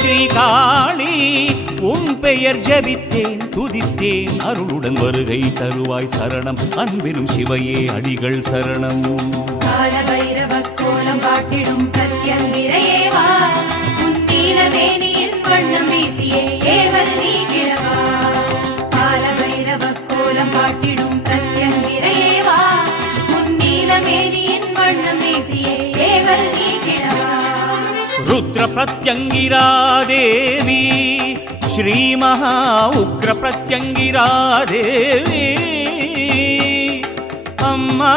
ஸ்ரீகாளி உன் பெயர் ஜபித்தேன் துதித்தேன் அருளுடன் வருகை தருவாய் சரணம் அன்பினும் சிவையே அடிகள் சரணம். கால பைரவ கோலம் காட்டிடும் பிரத்யங்கிரையே வா உன் நீலமேனியின் வண்ணம் வீசியே ஏவல் நீ கிழவா. கால பைரவ கோலம் காட்டிடும் பிரத்யங்கிரையே வா உன் நீலமேனியின் வண்ணம் வீசியே ஏவல் நீ கிழவா. ருத்ர பிரத்யங்கிரா தேவி ஸ்ரீ மகா உக்ர பிரத்யங்கிரா தேவி அம்மா